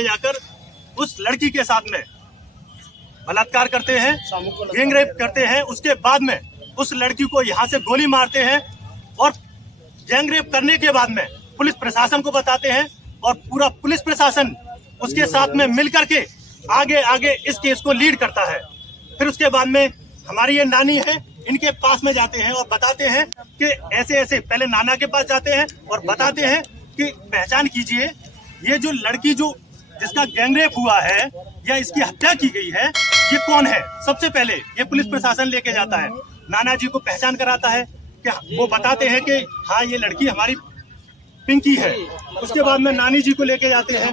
ले जाकर उस लड़की के साथ में बलात्कार करते हैं, गैंग रेप करते हैं। उसके बाद में उस लड़की को यहाँ से गोली मारते हैं और गैंग रेप करने के बाद में पुलिस प्रशासन को बताते हैं और पूरा पुलिस प्रशासन उसके साथ में मिलकर के आगे आगे इस केस को लीड करता है। फिर उसके बाद में हमारी ये नानी है, इनके पास में जाते हैं और बताते हैं कि ऐसे ऐसे, पहले नाना के पास जाते हैं और बताते हैं कि पहचान कीजिए, ये जो लड़की जो जिसका गैंगरेप हुआ है या इसकी हत्या की गई है, ये कौन है। सबसे पहले ये पुलिस प्रशासन लेके जाता है, नाना जी को पहचान कराता है कि वो बताते हैं कि हाँ ये लड़की हमारी पिंकी है। उसके बाद में नानी जी को लेके जाते हैं,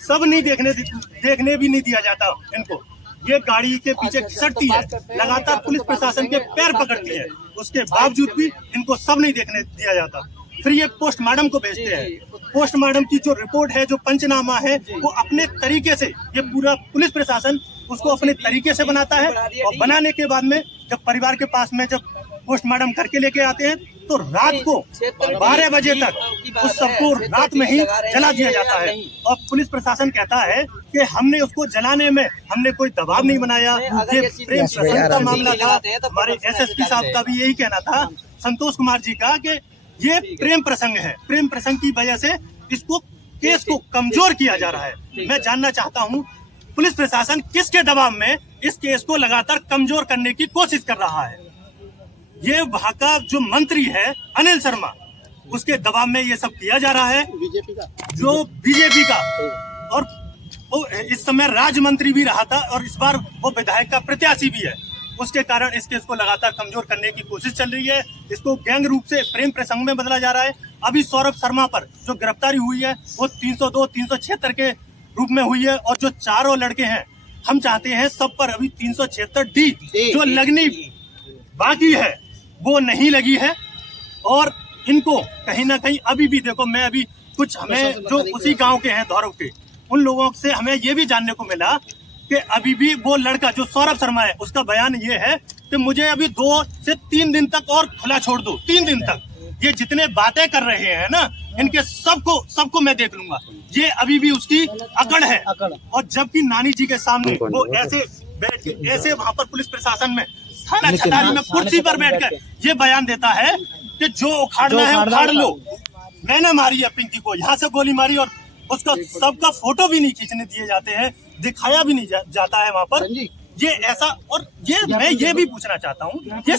सब नहीं देखने भी नहीं दिया जाता इनको। ये गाड़ी के पीछे खिसकती है, लगातार पुलिस प्रशासन के पैर पकड़ती है, उसके बावजूद भी इनको सब नहीं देखने दिया जाता। फिर ये पोस्टमार्टम को भेजते हैं। पोस्टमार्टम की जो रिपोर्ट है, जो पंचनामा है, वो अपने तरीके से ये पूरा पुलिस प्रशासन उसको अपने तरीके से बनाता है और बनाने के बाद में जब परिवार के पास में जब पोस्टमार्टम करके लेके आते हैं तो रात को 12 बजे तक उस सबको रात में ही जला दिया जाता है। और पुलिस प्रशासन कहता है कि हमने उसको जलाने में हमने कोई दबाव नहीं बनाया, ये प्रेम प्रसंग का मामला था। हमारे एसएसपी साहब का भी यही कहना था, संतोष कुमार जी का, कि ये प्रेम प्रसंग है, प्रेम प्रसंग की वजह से इसको केस को कमजोर किया जा रहा है। मैं जानना चाहता हूँ पुलिस प्रशासन किसके दबाव में इस केस को लगातार कमजोर करने की कोशिश कर रहा है। ये वहाँ का जो मंत्री है अनिल शर्मा, उसके दबाव में ये सब किया जा रहा है, जो बीजेपी का, और वो इस समय राज्य मंत्री भी रहा था और इस बार वो विधायक का प्रत्याशी भी है। उसके कारण इस केस को लगातार कमजोर करने की कोशिश चल रही है। इसको गैंग रूप से प्रेम प्रसंग में बदला जा रहा है। अभी सौरभ शर्मा पर जो गिरफ्तारी हुई है वो 302, 376 के रूप में हुई है और जो चारों लड़के हैं, हम चाहते हैं सब पर अभी 376D जो लगनी बाकी है वो नहीं लगी है। और इनको कहीं ना कहीं अभी भी देखो, मैं अभी कुछ हमें जो उसी गांव के हैं धौरव के, उन लोगों से हमें ये भी जानने को मिला कि अभी भी वो लड़का जो सौरभ शर्मा है, उसका बयान ये है कि मुझे अभी 2 से 3 दिन तक और खुला छोड़ दो, 3 दिन तक। ये जितने बातें कर रहे हैं ना, इनके सबको मैं देख लूंगा, ये अभी भी उसकी अकड़ है। और जबकि नानी जी के सामने वो ऐसे बैठ के, ऐसे वहां पर पुलिस प्रशासन में थाना छतारी में कुर्सी पर बैठकर ये बयान देता है कि जो उखाड़ना है उखाड़ लो, मैंने मारी है पिंकी को, यहाँ से गोली मारी, और उसका सबका फोटो भी नहीं खींचने दिए जाते हैं, दिखाया भी नहीं जाता है वहाँ पर। ये ऐसा, और ये मैं ये भी पूछना चाहता हूँ, ये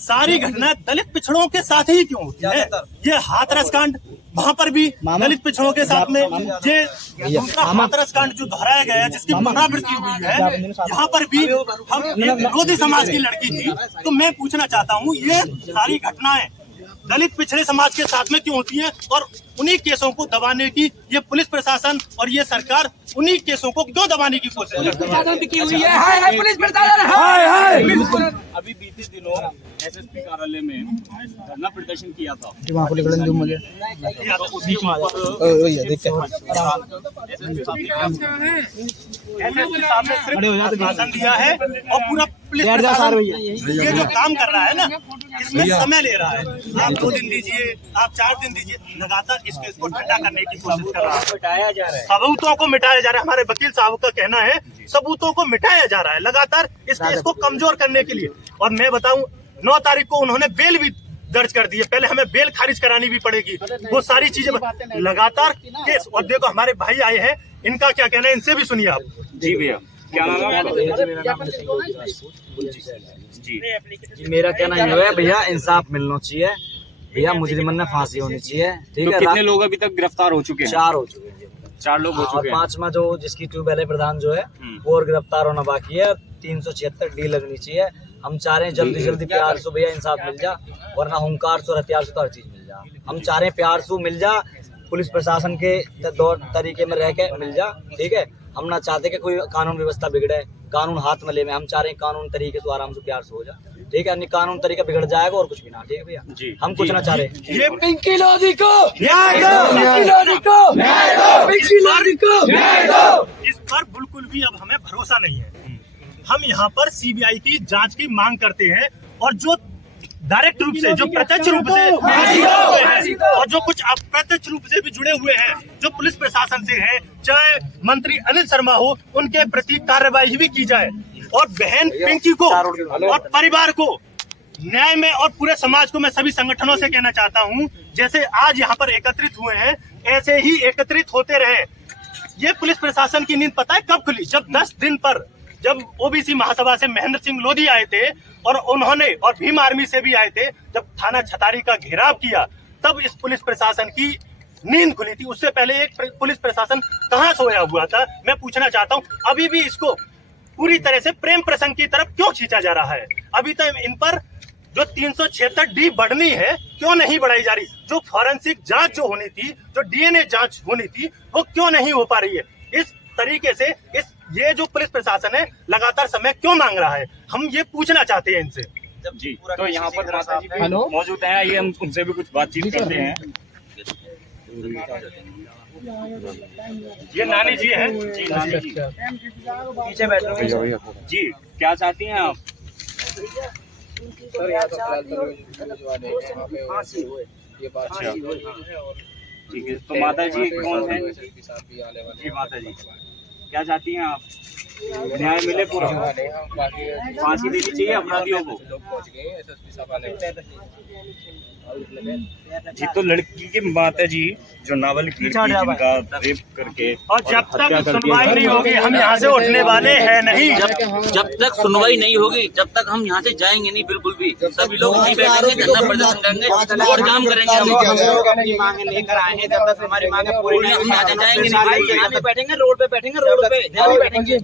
सारी घटना दलित पिछड़ों के साथ ही क्यों होती है। ये हाथरस कांड, वहाँ पर भी दलित पिछड़ों के साथ में, ये दूसरा हाथरस कांड जो दोहराया गया है, जिसकी पुनरावृत्ति हुई है, यहाँ पर भी हम विरोधी समाज की लड़की थी। तो मैं पूछना चाहता हूँ, ये सारी घटनाएं दलित पिछड़े समाज के साथ में क्यों होती है, और उन्हीं केसों को दबाने की ये पुलिस प्रशासन और ये सरकार उन्हीं केसों को क्यों दबाने की कोशिश करती है। अभी बीते दिनों एसएसपी कार्यालय में धरना प्रदर्शन किया था, भाषण दिया है और पूरा पुलिस प्रशासन ये जो काम कर रहा है ना, इसमें समय ले रहा है। आप 2 दिन दीजिए, आप 4 दिन दीजिए, लगातार इस केस को ठंडा करने की कोशिश कर रहा है, मिटाया जा रहा है, सबूतों को मिटाया जा रहा है। हमारे वकील साहब का कहना है सबूतों को मिटाया जा रहा है लगातार इस केस को कमजोर करने के लिए। और मैं बताऊं, 9 तारीख को उन्होंने बेल भी दर्ज कर दी है, पहले हमें बेल खारिज करानी भी पड़ेगी, वो सारी चीजें लगातार केस। और देखो हमारे भाई आए हैं, इनका क्या कहना है, इनसे भी सुनिए आप। जी भैया, क्या नाम है? जी मेरा कहना ये है भैया, इंसाफ मिलना चाहिए भैया, मुजरिमन ने फांसी होनी चाहिए। ठीक है, कितने लोग अभी तक गिरफ्तार हो चुके हैं? 4 हो चुके हैं, 4 लोग हो चुके हैं। 5वां जो जिसकी ट्यूबवेल प्रधान जो है वो और गिरफ्तार होना बाकी है। 376D लगनी चाहिए। हम चाह रहे हैं जल्दी जल्दी प्यार से भैया इंसाफ मिल जा, वरना हुंकार से और हथियार से तो हर चीज मिल जा। हम चाह रहे हैं प्यार से मिल जा, पुलिस प्रशासन के तरीके में रह के मिल जा। ठीक है, हम ना चाहते कि कोई कानून व्यवस्था बिगड़े, कानून हाथ में ले में। हम चाह रहे हैं कानून तरीके से आराम से प्यार से हो जा। ठीक है, कानून तरीका बिगड़ जाएगा और कुछ भी ना। ठीक है भैया जी, हम कुछ ना चाह रहे। ये पिंकी लोधी को न्याय दो, पिंकी लोधी को न्याय दो, पिंकी लोधी को न्याय दो। इस पर बिल्कुल भी अब हमें भरोसा नहीं है। हम यहाँ पर सीबीआई की जांच की मांग करते हैं, और जो डायरेक्ट रूप से, जो प्रत्यक्ष रूप से जुड़े हुए हैं और जो कुछ अप्रत्यक्ष रूप से भी जुड़े हुए हैं, जो पुलिस प्रशासन से हैं, चाहे मंत्री अनिल शर्मा हो, उनके प्रति कार्रवाई भी की जाए और बहन पिंकी को और परिवार को न्याय में, और पूरे समाज को मैं सभी संगठनों से कहना चाहता हूं, जैसे आज यहाँ पर एकत्रित हुए हैं ऐसे ही एकत्रित होते रहे। ये पुलिस प्रशासन की नींद पता है कब खुली? जब 10 दिन पर जब ओबीसी महासभा से महेंद्र सिंह लोधी आए थे और उन्होंने, और भीम आर्मी से भी आए थे, जब थाना छतारी का घेराव किया तब इस पुलिस प्रशासन की नींद खुली थी। उससे पहले एक पुलिस प्रशासन कहाँ सोया हुआ था? मैं पूछना चाहता हूँ, अभी भी इसको पूरी तरह से प्रेम प्रसंग की तरफ क्यों खींचा जा रहा है? अभी तक इन पर जो 376D बढ़नी है क्यों नहीं बढ़ाई जा रही? जो फॉरेंसिक जांच जो होनी थी, जो डीएनए जांच होनी थी, वो क्यों नहीं हो पा रही है? इस तरीके से ये जो पुलिस प्रशासन है लगातार समय क्यों मांग रहा है? हम ये पूछना चाहते हैं इनसे। जी, तो यहाँ पर माता जी भी मौजूद हैं, आइए हम उनसे भी कुछ बातचीत करते हैं। ये नानी जी हैं। जी नानी जी, पीछे बैठो जी क्या चाहती हैं आप? ठीक है, तो माता जी कौन है? जी माता जी क्या चाहती हैं आप? न्याय मिले पूरा, फांसी देनी चाहिए अपराधियों को। जी, तो लड़की की माता जी जो नाबालिग लड़की जिनका रेप करके और जब तक सुनवाई नहीं होगी हम यहाँ से उठने वाले हैं नहीं। जब तक सुनवाई नहीं होगी जब तक हम यहाँ से जाएंगे नहीं, बिल्कुल भी। सभी लोग नहीं बैठेंगे, धरना प्रदर्शन करेंगे और काम करेंगे। हम लोग अपनी मांगे लेकर आए हैं, जब तक हमारी मांगे पूरी नहीं हम यहाँ से जाएंगे नहीं। यहाँ नहीं बैठेंगे, रोड पे बैठेंगे, रोड पे यहाँ नहीं बैठेंगे।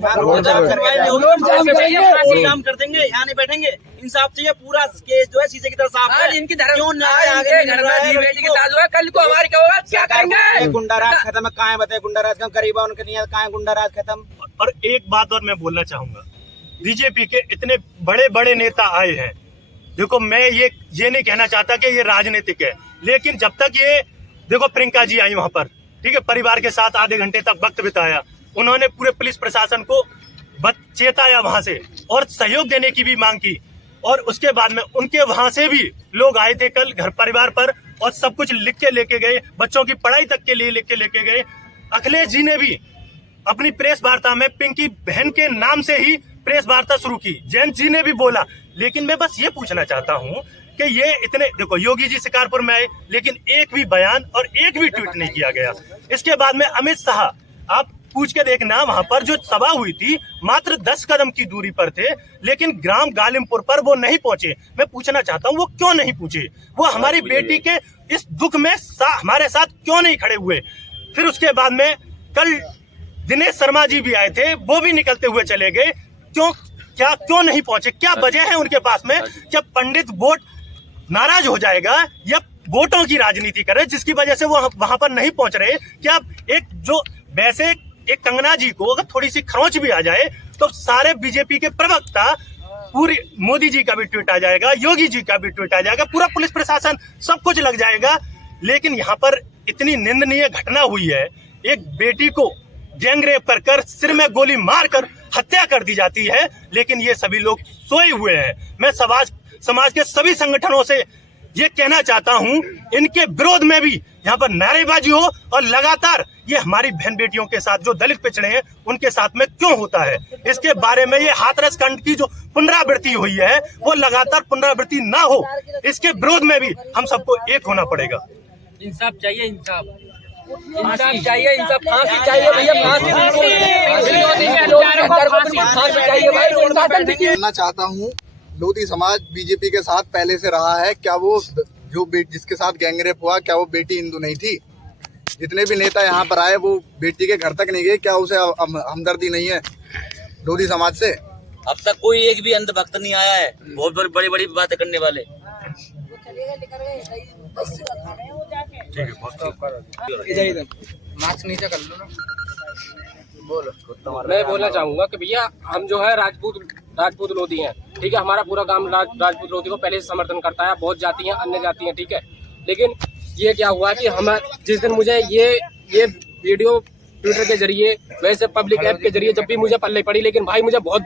काम कर देंगे, यहाँ नहीं बैठेंगे। इंसाफ चाहिए, पूरा केस जो है शीशे की तरह साफ है। इनकी क्यों बेटी के साथ हुआ, कल को हमारी क्या करेंगे? गुंडाराज खत्म कहाँ है? बताए गुंडाराज का करीब उनके नहीं कहाँ है गुंडाराज खत्म? और एक बात और मैं बोलना चाहूंगा, बीजेपी के इतने बड़े बड़े नेता आए हैं। देखो मैं ये नहीं कहना चाहता कि ये राजनीतिक है, लेकिन जब तक ये देखो प्रियंका जी आई वहां पर, ठीक है, परिवार के साथ आधे घंटे तक वक्त बिताया, उन्होंने पूरे पुलिस प्रशासन को चेताया वहां से और सहयोग देने की भी मांग की। और उसके बाद में उनके वहां से भी लोग आए थे कल घर परिवार पर और सब कुछ लिख के लेके गए, बच्चों की पढ़ाई तक के लिए लिख के लेके गए। अखिलेश जी ने भी अपनी प्रेस वार्ता में पिंकी बहन के नाम से ही प्रेस वार्ता शुरू की, जयंत जी ने भी बोला। लेकिन मैं बस ये पूछना चाहता हूँ कि ये इतने, देखो योगी जी शिकारपुर में आए लेकिन एक भी बयान और एक भी ट्वीट नहीं किया गया। इसके बाद में अमित शाह, आप पूछ के देखना, वहां पर जो सभा हुई थी मात्र 10 कदम की दूरी पर थे, लेकिन ग्राम गालिमपुर पर वो नहीं पहुंचे। मैं पूछना चाहता हूं वो क्यों नहीं पहुंचे? वो हमारी बेटी के इस दुख में हमारे साथ क्यों नहीं खड़े हुए? फिर उसके बाद में कल दिनेश शर्मा जी भी आए थे, वो भी निकलते हुए चले गए। क्यों नहीं पहुंचे? क्या वजह है उनके पास में? क्या पंडित वोट नाराज हो जाएगा या वोटों की राजनीति करे जिसकी वजह से वो वहां पर नहीं पहुंच रहे? क्या एक जो वैसे एक कंगना जी को अगर थोड़ी सी खरोंच भी आ जाए तो सारे बीजेपी के प्रवक्ता, पूरी मोदी जी का भी ट्वीट आ जाएगा, योगी जी का भी ट्वीट आ जाएगा, पूरा पुलिस प्रशासन सब कुछ लग जाएगा। लेकिन यहाँ पर इतनी निंदनीय घटना हुई है, एक बेटी को गैंगरेप कर सिर में गोली मारकर हत्या कर दी जाती है, लेकिन ये सभी लोग सोए हुए हैं। मैं समाज के सभी संगठनों से ये कहना चाहता हूं, इनके विरोध में भी यहाँ पर नारेबाजी हो और लगातार ये हमारी बहन बेटियों के साथ जो दलित पिछड़े हैं उनके साथ में क्यों होता है, इसके बारे में ये हाथरस कांड की जो पुनरावृत्ति हुई है वो लगातार पुनरावृत्ति ना हो, इसके विरोध में भी हम सबको एक होना पड़ेगा। इंसाफ चाहिए, इंसाफ चाहिए, इंसाफ फांसी चाहिए भैया, फांसी जानना चाहता हूँ, लोधी समाज बीजेपी के साथ पहले से रहा है, क्या वो जो जिसके साथ गैंगरेप हुआ क्या वो बेटी हिंदू नहीं थी? जितने भी नेता यहाँ पर आए वो बेटी के घर तक नहीं गए, क्या उसे हमदर्दी नहीं है लोधी समाज से? अब तक कोई एक भी अंधभक्त नहीं आया है, बहुत बड़ी बड़ी बातें करने वाले। नीचे कर लो ना। मैं बोलना चाहूंगा कि भैया हम जो है राजपूत लोधी हैं, ठीक है, हमारा पूरा गांव राजपूत लोधी को पहले से समर्थन करता है, बहुत जाति हैं, अन्य जाति हैं, ठीक है। लेकिन ये क्या हुआ कि हम जिस दिन मुझे ये वीडियो ट्विटर के जरिए, वैसे पब्लिक ऐप के जरिए जब भी मुझे पल्ले पड़ी, लेकिन भाई मुझे बहुत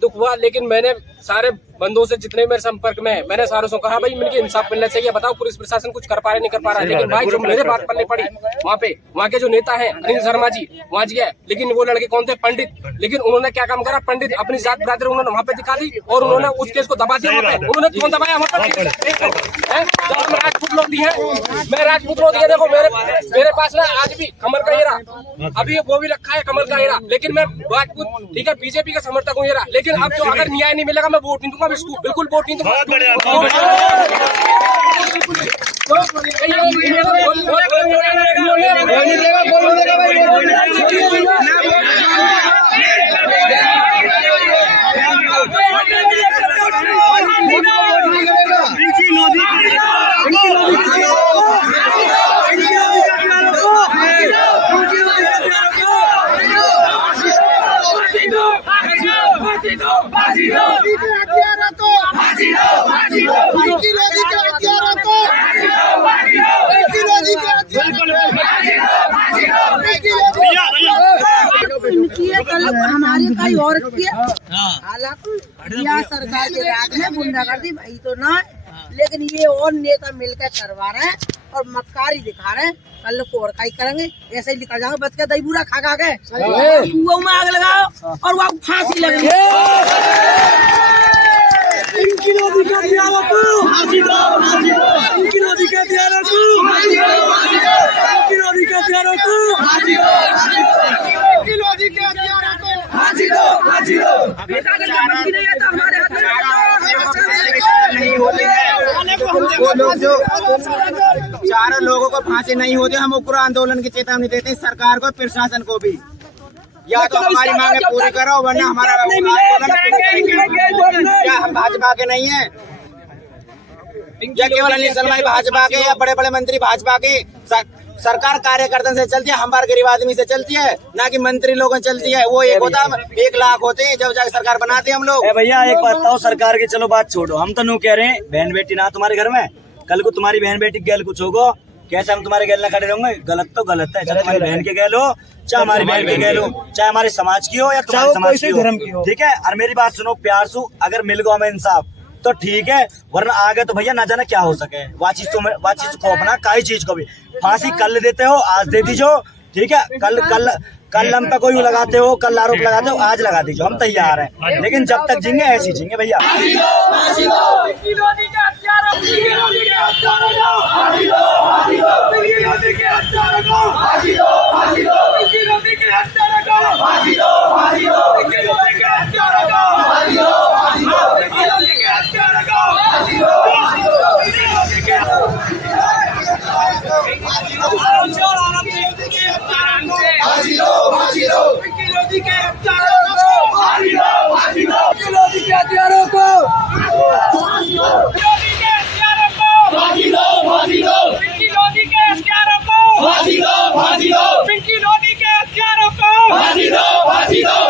दुख हुआ, लेकिन मैंने सारे बंदों से जितने मेरे संपर्क में है, मैंने सारों से कहा भाई मुझे इंसाफ मिलना चाहिए, बताओ पुलिस प्रशासन कुछ कर पा रहा है नहीं कर पा रहा है। लेकिन भाई जो मेरे बात पल्ले पड़ी वहाँ के जो नेता है अनिल शर्मा जी वहाँ गए, लेकिन वो लड़के कौन थे? पंडित। लेकिन उन्होंने क्या काम करा? पंडित अपनी जात बिरादरी उन्होंने वहाँ पे दिखा दी और उन्होंने उस केस को दबा दिया। वहाँ पे उन्होंने कौन दबाया? वहाँ पे राजपूत लोग दी है, मैं राजपूत लोग दिया। देखो मेरे पास ना आज भी कमल का हीरा, अभी वो भी रखा है कमल का हीरा, लेकिन मैं राजपूत ठीक है बीजेपी का समर्थक हूँ हीरा। लेकिन अब जो अगर न्याय नहीं मिलेगा मैं वोट नहीं दूंगा, बिल्कुल वोट नहीं दूंगा। कल हमारी कई और हालांकि यह सरकार के राज में गुंडागर्दी भाई तो ना, लेकिन ये और नेता मिलकर करवा रहे हैं और मक्कारी दिखा रहे हैं। कल को और काई करेंगे, ऐसे ही निकल जाएंगे बच के दही बूरा खा खा के, कुआं में आग लगाओ और वहाँ फांसी लगेगी। इनकी नदी के हथियारों को फांसी दो, इनकी नदी के हथियारों को फांसी दो, इनकी नदी के हथियारों को फांसी दो, इनकी नदी के हथियारों को फांसी दो, फांसी दो। अभी तक नहीं है तो हमारे हाथ नहीं होते हैं। वो लोग जो 4 लोगों को फांसी नहीं होती, हम उग्र आंदोलन की चेतावनी देते हैं सरकार को, प्रशासन को भी। या तो हमारी मांगे पूरी करो वरना हमारा क्या हम भाजपा के नहीं है? या केवल अनिल शर्मा भाजपा के या बड़े बड़े मंत्री भाजपा के? सरकार कार्यकर्ता से चलती है, हमारे गरीब आदमी से चलती है, ना कि मंत्री लोगों चलती है। वो एक होता 1 लाख होते हैं जब जाके सरकार बनाते हैं हम लोग। भैया एक बात बताओ, सरकार की चलो बात छोड़ो, हम तो न्यू कह रहे हैं बहन बेटी ना तुम्हारे घर में, कल को तुम्हारी बहन बेटी गैल कुछ होगा, कैसे हम तुम्हारे गैल ना खड़े रहेंगे? गलत तो गलत है, चाहे तुम्हारी बहन के गैल हो, चाहे हमारी बहन के गैल हो, चाहे हमारे समाज की हो या तुम्हारे समाज की हो, ठीक है। और मेरी बात सुनो प्यार से, अगर मिल गो हमें इंसाफ तो ठीक है, वरना आगे तो भैया ना जाने क्या हो सके। वाचिस खोपना काई चीज को भी फांसी कल देते हो, आज दे दीजो, ठीक है। कल हम पे कोई लगाते हो, कल आरोप लगाते हो, आज लगा दीजिए, हम तैयार हैं। लेकिन जब तक जिंगे ऐसी जिंगे भैया। फांसी दो, फांसी दो।